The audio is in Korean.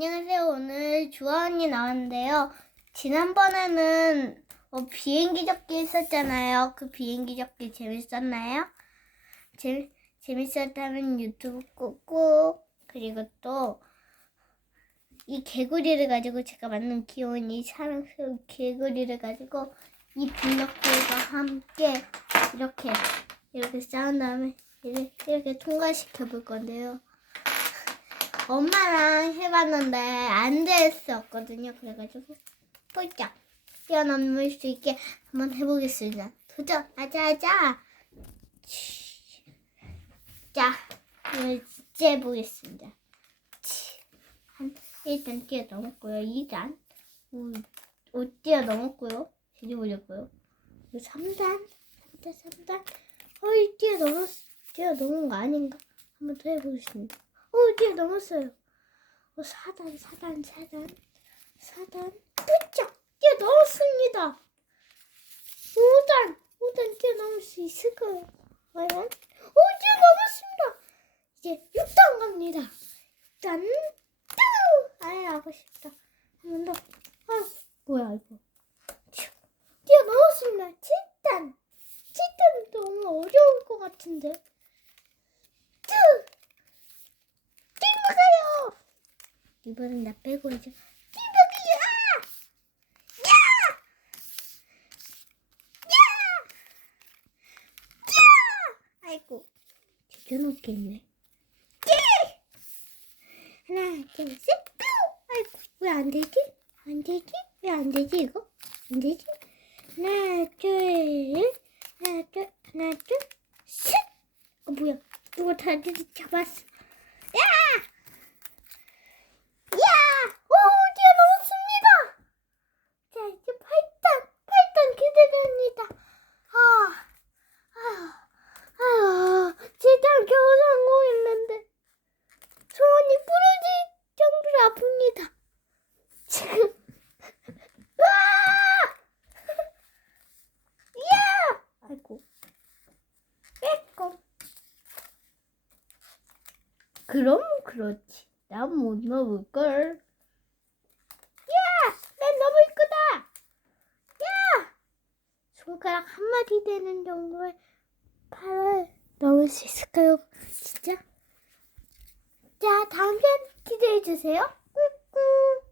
안녕하세요. 오늘 주아 언니 나왔는데요. 지난번에는 비행기 접기 했었잖아요. 그 비행기 접기 재밌었나요? 재밌었다면 유튜브 꾹꾹. 그리고 또 이 개구리를 가지고 제가 만든 귀여운 이 사랑스러운 개구리를 가지고 이 블럭들과 함께 이렇게 쌓은 다음에 이렇게 통과시켜 볼 건데요. 엄마랑 해봤는데 안 됐었거든요. 그래가지고 폴짝 뛰어넘을 수 있게 한번 해보겠습니다. 도전! 아자아자! 자, 이걸 진짜 해보겠습니다. 일단 뛰어넘었고요. 2단 5 뛰어넘었고요. 뒤집어졌고요. 3단 뛰어넘은 거 아닌가? 한번 더 해보겠습니다. 뛰어넘었어요. 4단 폴짝 뛰어넘었습니다. 5단 뛰어넘을 수 있을까요? 과연? 뛰어넘었습니다. 이제 6단 갑니다. 6단 하고 싶다. 한 번 더. 뭐야 이거. 뛰어넘었습니다. 7단 너무 어려울 것 같은데. 뛰어가요. 이번엔 나 빼고 이제 뛰어가요. 아이고 뒤져놓겠네. 하나 둘 셋. 아이고 왜 안 되지? 왜 안 되지 이거? 안 되지? 하나 둘 셋. 뭐야? 누가 다리 잡았어? 뛰어넘었습니다. 자 이제 8단 기대됩니다. 7단 겨우 성공했는데 손이 부러질 정도로 아픕니다. 지금 아이고 빼꼼. 그럼 그렇지. 난 못 넘을걸. 난 넘을 거다. 손가락 한 마디 되는 정도의 팔을 넘을 수 있을까요? 진짜? 자, 다음 편 기대해 주세요. 꾹꾹.